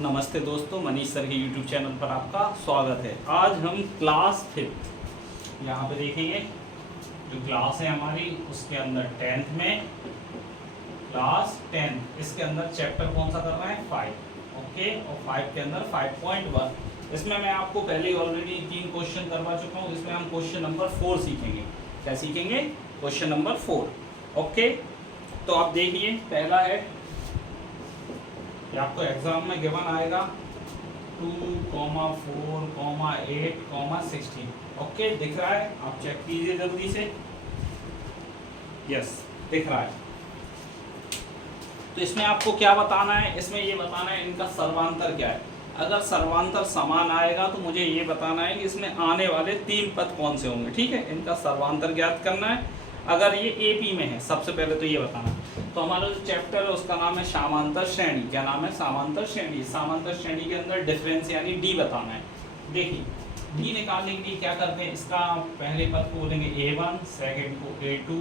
नमस्ते दोस्तों, मनीष सर के यूट्यूब चैनल पर आपका स्वागत है। आज हम क्लास 5 यहाँ पे देखेंगे। जो क्लास है हमारी उसके अंदर 10th में क्लास 10 इसके अंदर चैप्टर कौन सा कर रहे हैं 5। ओके, और 5 के अंदर 5.1 इसमें मैं आपको पहले ही ऑलरेडी 3 क्वेश्चन करवा चुका हूँ। इसमें हम क्वेश्चन नंबर 4 सीखेंगे। क्या सीखेंगे? Question number 4। ओके, तो आप देखिए, पहला है कि आपको एग्जाम में गिवन आएगा 2, 4, 8, 16। ओके, दिख रहा है? आप चेक कीजिए जल्दी से। यस, दिख रहा है। तो इसमें आपको क्या बताना है? इसमें ये बताना है इनका सर्वांतर क्या है। अगर सर्वांतर समान आएगा तो मुझे ये बताना है कि इसमें आने वाले 3 पद कौन से होंगे। ठीक है, इनका सर्वांतर ज्ञात करना है। अगर ये एपी में है, सबसे पहले तो ये बताना। तो हमारा जो चैप्टर है उसका नाम है समांतर श्रेणी। क्या नाम है? समांतर श्रेणी। समांतर श्रेणी के अंदर डिफरेंस यानी डी बताना है। देखिए, डी निकालने के लिए क्या करते हैं, इसका पहले पद को बोलेंगे A1, सेकंड को A2,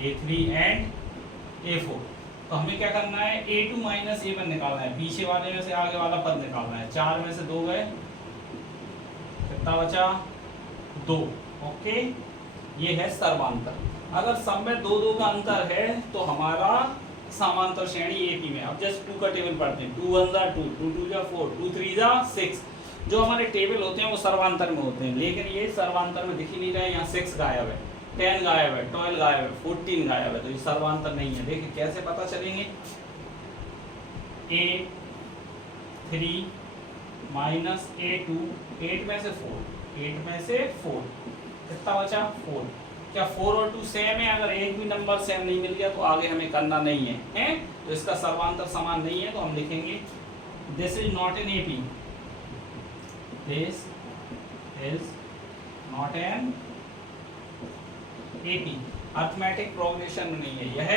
A3 एंड A4। तो हमें क्या करना है, A2 माइनस A1 निकालना है। पीछे वाले में से आगे वाला पद निकालना है। 4 में से 2 गए, कितना बचा? 2। ओके, ये है सर्वांतर। अगर सब में 2-2 का अंतर है तो हमारा समांतर श्रेणी एपी में। अब जस्ट 2 का टेबल पढ़ते हैं। 2 1 2, 2 2 4, 2 3 6। जो हमारे टेबल होते हैं वो सर्वांतर में होते हैं, लेकिन ये सर्वांतर में दिख ही नहीं रहा है। यहाँ 6 गायब है, 10 गायब है, 12 गायब है, 14 गायब है। तो ये सर्वांतर नहीं है। देखिए कैसे पता चलेंगे। A3 माइनस A2, 8 में से 4, कितना बचा? 4। क्या 4 और 2 सेम है? अगर एक भी नंबर सेम नहीं मिल गया तो आगे हमें करना नहीं है, हैं? तो इसका सर्वांतर समान नहीं है, तो हम लिखेंगे this is not an AP. This is not an AP. Arithmetic progression में नहीं है, यह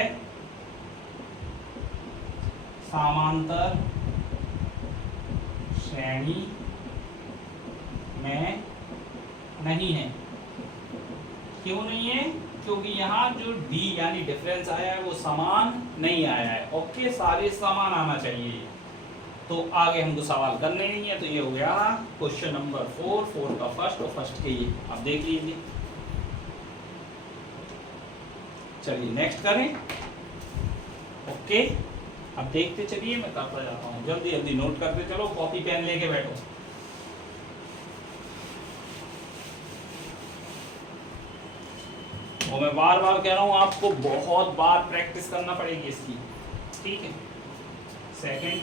समांतर श्रेणी में नहीं है। क्यों नहीं है? क्योंकि यहाँ जो D यानी डिफरेंस आया है वो समान नहीं आया है। ओके, सारे समान आना चाहिए। तो आगे हमको सवाल करने नहीं है। तो ये हो गया क्वेश्चन नंबर 4 का फर्स्ट, और फर्स्ट के ये आप देख लीजिए। चलिए नेक्स्ट करें। ओके, अब देखते चलिए, मैं करता जाता हूँ। जल्दी जल्दी नोट करते चलो, कॉपी पेन लेके बैठो। और मैं बार बार कह रहा हूँ, आपको बहुत बार प्रैक्टिस करना पड़ेगी इसकी। ठीक है, सेकंड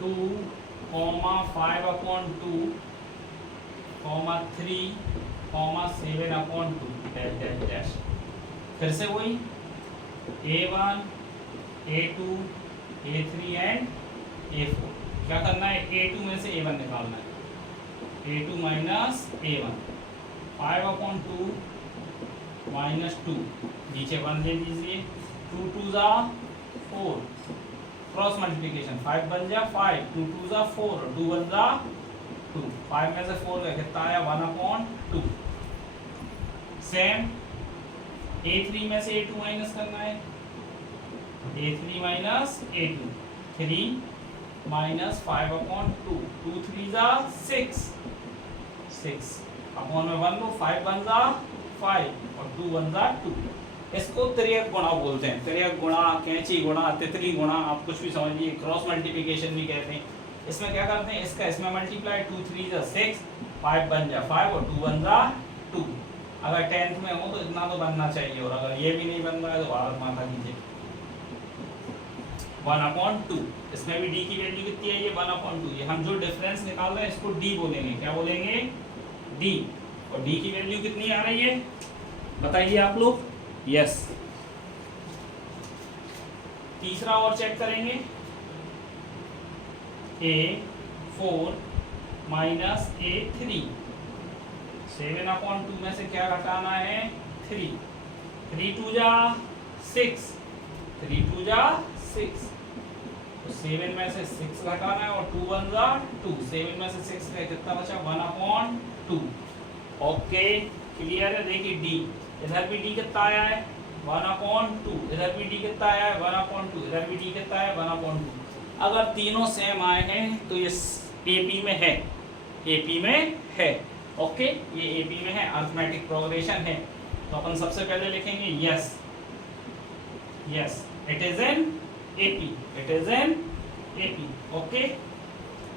2, 5/2, 3, 7/2 डैश डैश। फिर से वही A1, A2, A3 and A4। क्या करना है? A2 में से A1 निकालना है। A2 माइनस A1, 5/2 माइनस 2, नीचे 1 ले लीजिए। 2 2 4, क्रॉस मल्टीप्लिकेशन, 5 बन जा 5, 2 2 4, 2 1 2। 5 में से 4 का कितना आया? 1/2। सेम A3 में से A2 माइनस करना है। A3 minus A2, 3 minus 5/2, 2 3 6 upon में 1 लो, 5 1 5 और 2 1 2। इसको त्रियक गुणा बोलते हैं। त्रियक गुणा, कैंची गुणा, तितली गुणा, आप कुछ भी समझिए। क्रॉस मल्टीप्लिकेशन भी कहते हैं। इसमें क्या करते हैं, इसका इसमें मल्टीप्लाई, 2 3 6, 5 बन जा 5 और 2 1 2। अगर 10th में हो तो इतना तो बनना चाहिए, और अगर ये भी नहीं बन रहा है तो भारत माता कीजिए। 1/2। इसमें भी डी की वैल्यू कितनी है? ये 1/2। ये हम जो डिफरेंस निकाल रहे हैं इसको डी बोलेंगे। क्या बोलेंगे? डी। और डी की वैल्यू कितनी आ रही है बताइए आप लोग? यस। तीसरा और चेक करेंगे। A4 माइनस A3, 7/2 में से क्या घटाना है? 3। 3 2 6, 3 2 6। तो 7 में से 6 घटाना है, और 2 1 2। 7 में से 6 का कितना बचा? 1/2। ओके, क्लियर है? देखिए डी, इधर भी डी कितना आया है? 1/2, इधर भी डी कितना आया है 1/2, इधर भी डी कितना है 1/2। अगर तीनों सेम आए हैं तो ये एपी में है, एपी में है। ओके, ये एपी में है, अरिथमेटिक प्रोग्रेशन है। तो अपन सबसे पहले लिखेंगे yes, yes it is an AP, it is an AP. Okay,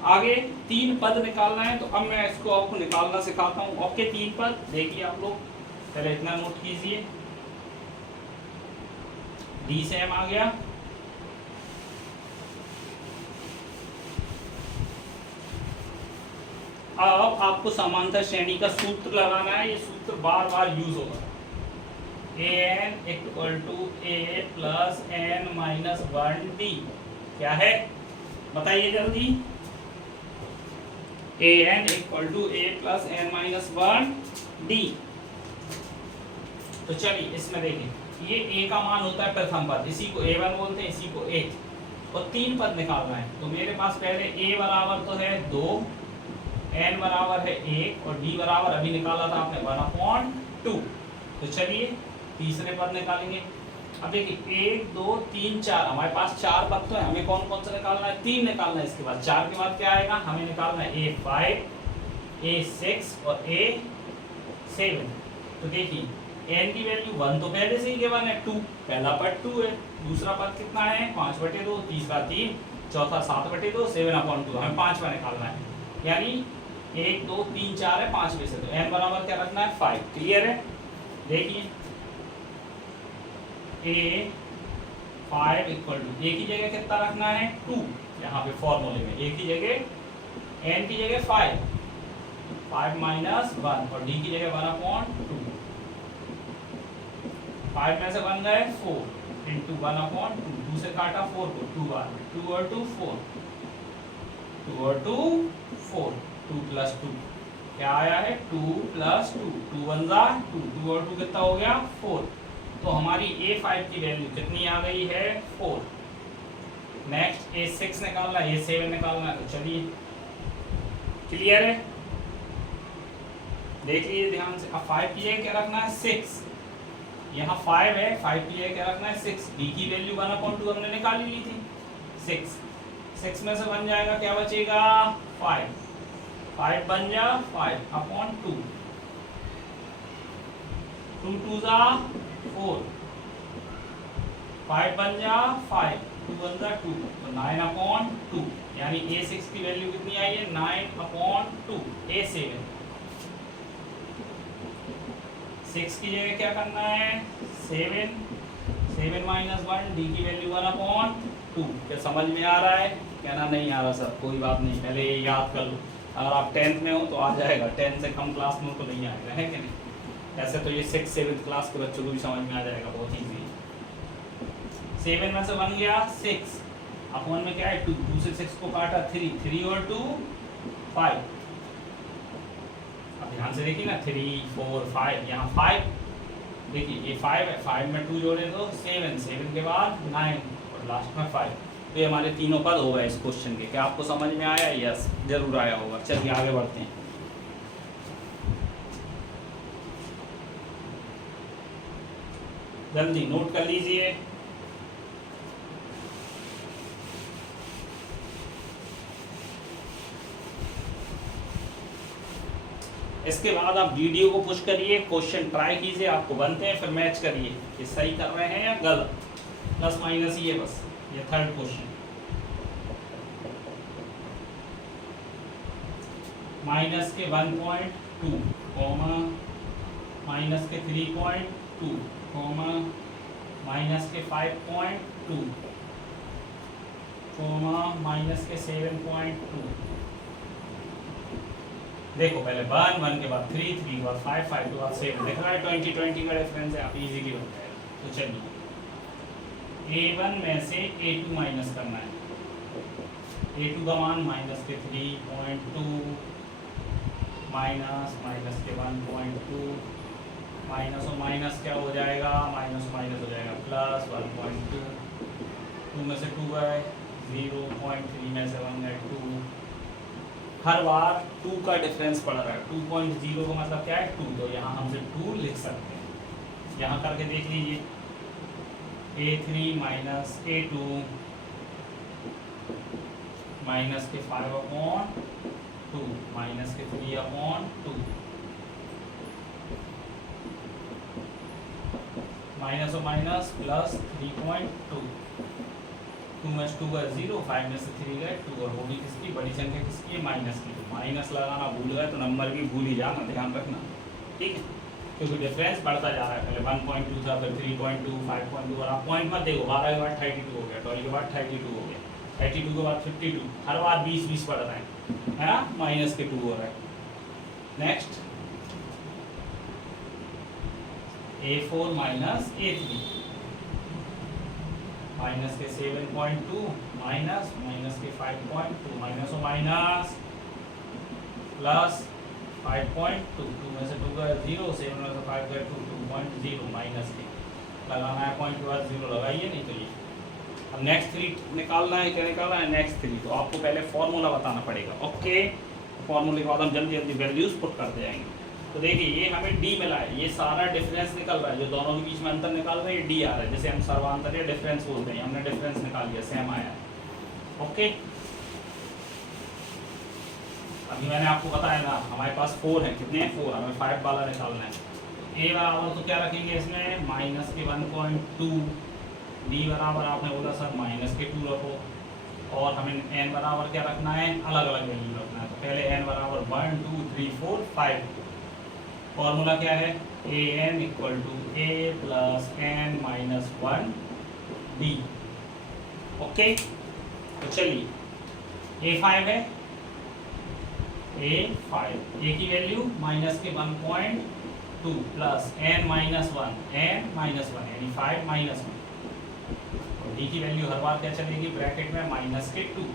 आगे 3 पद निकालना है, तो अब मैं इसको आपको निकालना सिखाता हूँ। ओके, 3 पद देखिए आप लोग, पहले इतना नोट कीजिए, डी सेम आ गया, अब आपको समांतर श्रेणी का सूत्र लगाना है। ये सूत्र बार बार यूज होगा, an equal to A plus N minus 1d। क्या है बताइए जल्दी, an equal to A plus N minus 1d। तो चलिए इसमें देखिए, ये a का मान होता है प्रथम पद, इसी को a1 बोलते हैं, इसी को a, और 3 पद निकालना है। तो मेरे पास पहले a बराबर तो है 2, n बराबर है 1 और d बराबर अभी निकाला था आपने 1/2। तो चलिए तीसरे पद निकालेंगे। अब देखिए 1 2 3 4, हमारे पास 4 पद तो है, हमें कौन कौन सा निकालना है, 3 निकालना है। इसके बाद 4 के बाद क्या आएगा, हमें निकालना है a5, a6 और a7। तो देखिए n की वैल्यू 1 तो पहले से ही गिवन है, 2 पहला पद 2 है, दूसरा पद कितना है 5/2, तीसरा 3, चौथा 7/2, 7/2, हमें 5वां निकालना है। यानी 1 2 3 4 है, 5 में से तो n बराबर क्या रखना है 5। क्लियर है, देखिए a5 इक्वल टू a की जगह कितना रखना है 2, यहाँ पे फॉर्मूले में a की जगह n की जगह 5 माइनस 1 और d की जगह 1/2। 5 में से बन गए 4 इंटू 1/2, 2 से काटा 4 को, 2 बार में 2 और 2 4, 2 और 2 4, 2 प्लस 2 क्या आया है 2 प्लस 2, 2 1 जा 2, 2 और 2 कितना हो गया 4। तो हमारी a5 की वैल्यू कितनी आ गई है 4। नेक्स्ट a6 निकालना है, a7 निकालना है। तो चलिए क्लियर है, देख लीजिए ध्यान से। अब 5 की जगह क्या रखना है 6, यहाँ 5 है, 5 की जगह क्या रखना है 6। d की वैल्यू 1/2 हमने निकाल ली थी, 6 में से बन जाएगा क्या बचेगा 5 बन जा 5/2, 2 2 जा 4, 5 बन जा 5, 2 1 जा 2, तो 9/2। यानी a6 की वैल्यू कितनी आई है 9/2। a7 6 की जगह क्या करना है 7 माइनस 1, डी की वैल्यू 1/2। क्या समझ में आ रहा है, कहना नहीं आ रहा सर कोई बात नहीं, पहले ये याद कर लो। अगर आप 10th में हो तो आ जाएगा, 10 से कम क्लास में हो तो नहीं आएगा, है कि नहीं। ऐसे तो ये 6 7th क्लास के बच्चों को भी समझ में आ जाएगा, बहुत ईजी है। 7 में से बन गया 6, अपन में क्या है 2, 2 से 6 को काटा 3, 3 और 2 5। अब ध्यान से देखिए ना 3 4 5, यहाँ 5 देखिए ये 5 है, 5 में 2 जोड़े तो 7, 7 के बाद 9 और लास्ट में 5। तो ये हमारे तीनों पद हो गए इस क्वेश्चन के। क्या आपको समझ में आया, यस जरूर आया होगा। चलिए आगे बढ़ते हैं। जल्दी नोट कर लीजिए। इसके बाद आप वीडियो को पुश करिए, क्वेश्चन ट्राई कीजिए, आपको बनते हैं, फिर मैच करिए कि सही कर रहे हैं या गलत, प्लस माइनस ही है बस। ये थर्ड क्वेश्चन, माइनस के 1.2 कॉमा माइनस के 3.2 कॉमा माइनस के 5.2 कॉमा माइनस के 7.2। देखो पहले 1 1 के बाद 3 3 के बाद 5 5 के बाद 7, देख रहा है 20 20 का डिफरेंस है, आप इजीली बन जाएगा। तो चलिए a1 में से a2 माइनस करना है। a2 का मान माइनस के 3.2 माइनस माइनस के 1.2, माइनस और माइनस क्या हो जाएगा, माइनस माइनस हो जाएगा प्लस 1.2, 2 में से 2 है 0.3 में से 1 है 2। हर बार 2 का डिफरेंस पड़ रहा है, 2.0 का मतलब क्या है 2, तो यहाँ हमसे 2 लिख सकते हैं। यहाँ करके देख लीजिए A3 माइनस A2 माइनस के 5/2 माइनस के 3/2 माइनस और माइनस प्लस 3.2 2 में 2 गए 0, 5 में से 3 गए 2, और वो भी किसकी बड़ी संख्या किसकी है माइनस की। तो माइनस लगाना भूल गए तो नंबर भी भूल ही जाना, ध्यान रखना, ठीक है, क्योंकि डिफरेंस बढ़ता जा रहा है। पहले 1.2 था, फिर 3.2, 5.2, और आप पॉइंट मत देखो, 12 के बाद 32 हो गया, 12 के बाद 32 हो गया, 32 के बाद 52, हर बार 20 बढ़ रहे हैं, है ना, माइनस के 2 हो रहा है। Next A4 minus A3 minus के 7.2 माइनस माइनस के 5.2 माइनस और माइनस प्लस 5.2 2 में से 2 गए 0, 7 में से 5 गए 2, 2.0 माइनस के लगाना है, पॉइंट के बाद 0 लगाइए, नहीं तो ये। अब नेक्स्ट 3 निकालना है, क्या निकालना है नेक्स्ट 3, तो आपको पहले फॉर्मूला बताना पड़ेगा। ओके, फॉर्मूले के बाद हम जल्दी जल्दी वैल्यूज पुट करते जाएंगे। तो देखिए ये हमें डी मिला है, ये सारा डिफरेंस निकल रहा है, जो दोनों के बीच में अंतर निकाल रहे हैं ये डी आ रहा है, जैसे हम सर्वांतर या डिफरेंस बोलते हैं, हमने डिफरेंस निकाल लिया, सेम आया। ओके, अभी मैंने आपको बताया ना हमारे पास 4 है, कितने हैं 4, हमें 5 वाला निकालना है। ए बराबर तो क्या रखेंगे इसमें माइनस के 1.2, डी बराबर आपने बोला सर माइनस के 2 रखो, और हमें एन बराबर क्या रखना है, अलग अलग वैल्यू रखना है। तो पहले एन बराबर 1 2 3 4 5, फॉर्मूला क्या है, A N equal to A plus N minus 1 D. Okay, तो चलिए A5 है, A5 ए की वैल्यू माइनस के 1.2 प्लस एन माइनस 1 यानी 5 माइनस 1, और डी की वैल्यू हर बार क्या चलेगी ब्रैकेट में माइनस के 2।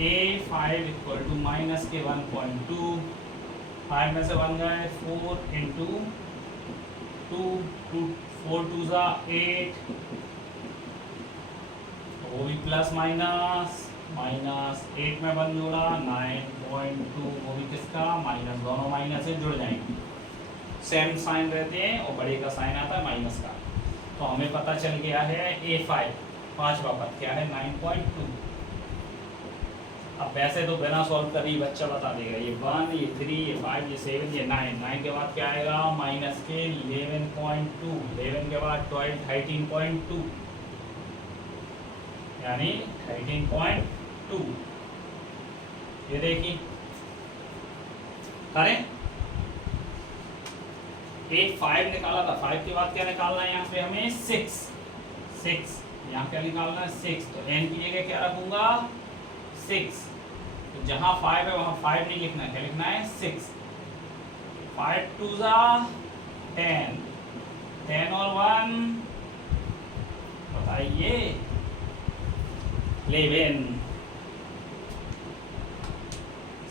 A5 इक्वल टू माइनस के 1.2, 5 में से 1 गए 4 इंटू 2, 4 2 ज़ा 8, वो भी प्लस माइनस माइनस 8 में 1 जोड़ा 9.2, वो भी किसका माइनस, दोनों माइनस से जुड़ जाएंगे, सेम साइन रहते हैं और बड़े का साइन आता है माइनस का। तो हमें पता चल गया है A5 पांचवा पद क्या है 9.2। अब वैसे तो बिना सॉल्व कर ही बच्चा बता देगा, ये 1 ये 3 ये 5 ये 7 ये 9, 9 के बाद क्या आएगा माइनस के 11.2, 11 के बाद 12 13.2 यानी 13.2। ये देखिए करें, A5 निकाला था, 5 के बाद क्या निकालना है यहाँ पे हमें 6, यहाँ क्या निकालना है 6, तो n की जगह क्या रखूंगा 6, तो जहाँ 5 है वहाँ 5 नहीं लिखना है, क्या लिखना है 6, 5 2 ज़ा 10, 10 और 1 बताइए 11,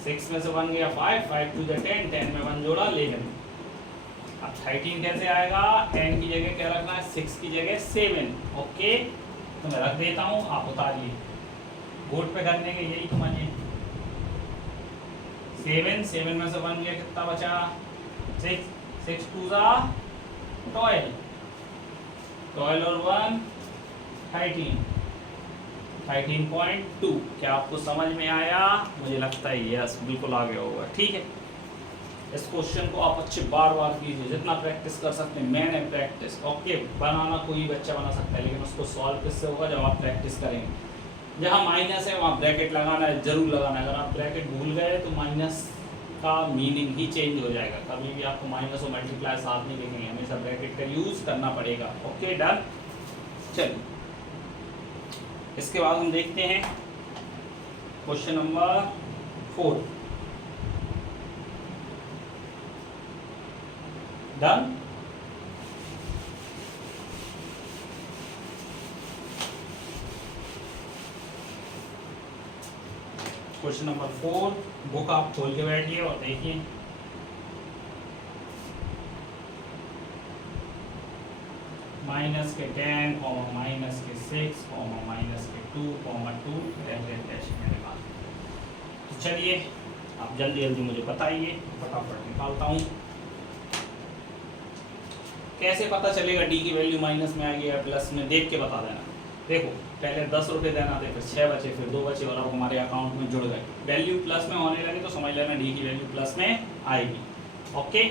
6 में से 1 गया 5, 5 2 ज़ा 10, 10 में 1 जोड़ा 11। अब 13 कैसे आएगा, n की जगह क्या रखना है 6 की जगह 7। ओके, तो मैं रख देता हूँ, आप उतारिए, बोर्ड पे करने के यही तो मजे। 7 में से 1 गया कितना बचा 6, 6 2 ज़ा 12, 12 और 1 13.2। क्या आपको समझ में आया, मुझे लगता है यस बिल्कुल आ गया होगा। ठीक है, इस क्वेश्चन को आप अच्छे बार बार कीजिए, जितना प्रैक्टिस कर सकते हैं, मैंने प्रैक्टिस। ओके, बनाना कोई बच्चा बना सकता है, लेकिन उसको सॉल्व किससे होगा जब आप प्रैक्टिस करेंगे। जहाँ माइनस है वहाँ ब्रैकेट लगाना है, जरूर लगाना है, अगर आप ब्रैकेट भूल गए तो माइनस का मीनिंग ही चेंज हो जाएगा, कभी भी आपको माइनस और मल्टीप्लाई साथ नहीं देखेंगे, हमेशा ब्रैकेट का यूज करना पड़ेगा। Okay done. चलिए इसके बाद हम देखते हैं question number 4। Done. Question number 4, book आप खोल के बैठिए और देखिए। माइनस के 10, माइनस के 6, माइनस के 2, 2 मेरे पास। तो चलिए आप जल्दी जल्दी मुझे बताइए, फटाफट निकालता हूँ। कैसे पता चलेगा डी की वैल्यू माइनस में आ गई या प्लस में, देख के बता देना। देखो पहले 10 रुपये देना थे, फिर 6 बचे, फिर 2 बचे और अब हमारे अकाउंट में जुड़ गए। वैल्यू प्लस में होने लगे तो समझ लेना डी की वैल्यू प्लस में आएगी। ओके,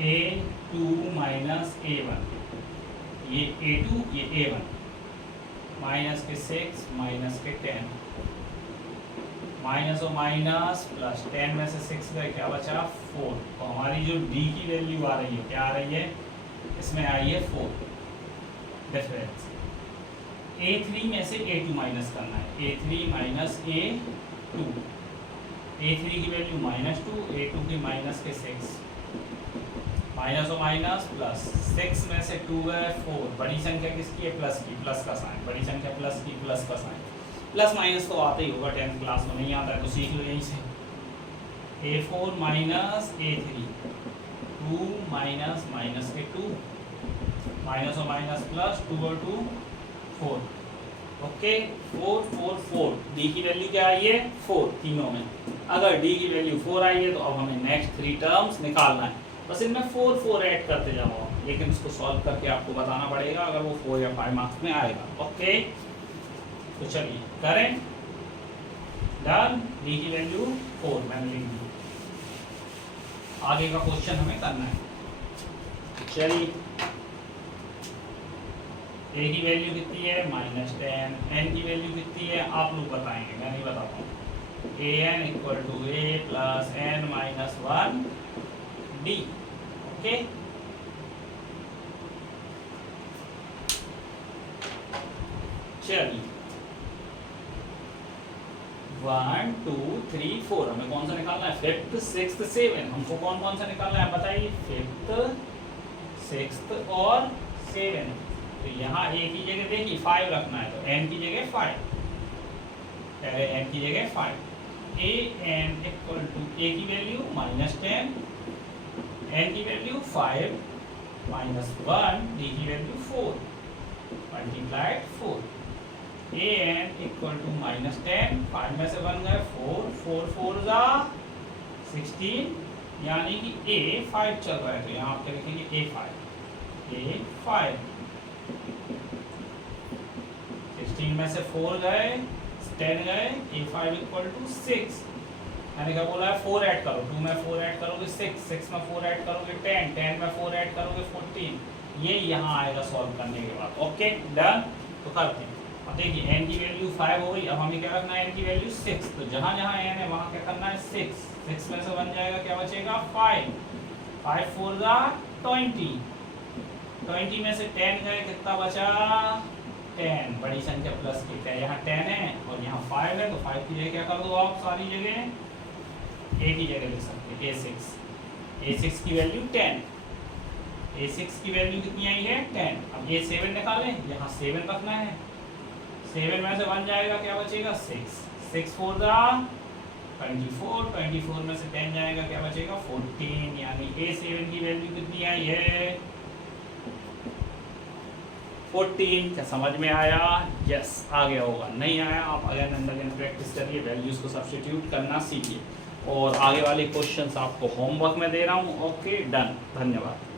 A2 माइनस A1, ये A2 ये A1, माइनस के 6 माइनस के 10, माइनस और माइनस प्लस, 10 में से 6 गए, क्या बचा 4। तो हमारी जो डी की वैल्यू आ रही है क्या आ रही है, इसमें आई है 4 डिफरेंस। A3 में से A2 माइनस करना है, A3 माइनस A2, A3 की वैल्यू -2, A2 की माइनस के 6, माइनस और माइनस प्लस, 6 में से 2 गए 4, बड़ी संख्या किसकी है प्लस की, प्लस का साइन, बड़ी संख्या प्लस की, प्लस का साइन। प्लस माइनस तो आते ही होगा, 10th क्लास में नहीं आता है तो सीख लो यहीं से। A4 minus A3, 2 minus minus के 2, माइनस और माइनस प्लस, 2 और 2 4। ओके, 4 4 4, डी की वैल्यू क्या आई है 4 तीनों में। अगर डी की वैल्यू 4 आई है तो अब हमें नेक्स्ट 3 टर्म्स निकालना है, बस इनमें 4 4 ऐड करते जाओ, लेकिन इसको सॉल्व करके आपको बताना पड़ेगा अगर वो 4 या 5 मार्क्स में आएगा। ओके, तो चलिए करें, डन, डी की वैल्यू 4 मैंने लिख दी। आगे का क्वेश्चन हमें करना है। चलिए, ए की वैल्यू कितनी है -10, एन की वैल्यू कितनी है आप लोग बताएंगे, मैं नहीं बताता हूँ। A N equal to A plus N minus 1 D. Okay, चलिए 1 2 3 4 हमें कौन सा निकालना है, 5th 6th 7, हमको कौन कौन सा निकालना है बताइए, 5th 6th और 7। तो यहाँ ए की जगह देखिए 5 रखना है तो एन की जगह 5, पहले एन की जगह 5, A N equal to A की वैल्यू -10, एन की वैल्यू 5 माइनस 1, डी की value 4 multiplied 4, A N equal to -10, 5 में से 1 गए 4, 4 4 जा 16, यानी कि ए 5 चल रहा है तो यहाँ आप क्या लिखेंगे A5, 16 में से 4 गए 10 गए, A5 इक्वल टू 6, मैंने क्या बोला है 4 ऐड करो, 2 में 4 ऐड करोगे 6, 6 में 4 ऐड करोगे 10, 10 में 4 ऐड करोगे 14, ये यहाँ आएगा सॉल्व करने के बाद। ओके डन, तो करते हैं। अब देखिए एन की वैल्यू 5 हो गई, अब हमें क्या रखना है एन की वैल्यू 6, तो जहाँ जहाँ एन है वहाँ क्या करना है 6, 6 में से बन जाएगा क्या बचेगा 5, 5 4 जा 20, 20 में से 10 गए कितना बचा 10, बड़ी संख्या प्लस की, क्या यहाँ 10 है और यहाँ 5 है तो 5 की जगह क्या कर दो आप सारी जगह ए की जगह लिख सकते हैं A6, A6 की वैल्यू 10, A6 की वैल्यू कितनी आई है 10। अब A7 निकालें, यहाँ 7 रखना है, 7 में से बन जाएगा क्या बचेगा 6, 6 4 जा 24, 24 में से 10 जाएगा क्या बचेगा 14, यानी A7 की वैल्यू कितनी आई है 14। क्या समझ में आया? यस, आ गया होगा, नहीं आया आप अगेन एंड अगेन प्रैक्टिस करिए, वैल्यूज़ को सब्स्टिट्यूट करना सीखिए, और आगे वाले क्वेश्चंस आपको होमवर्क में दे रहा हूँ। ओके डन, धन्यवाद।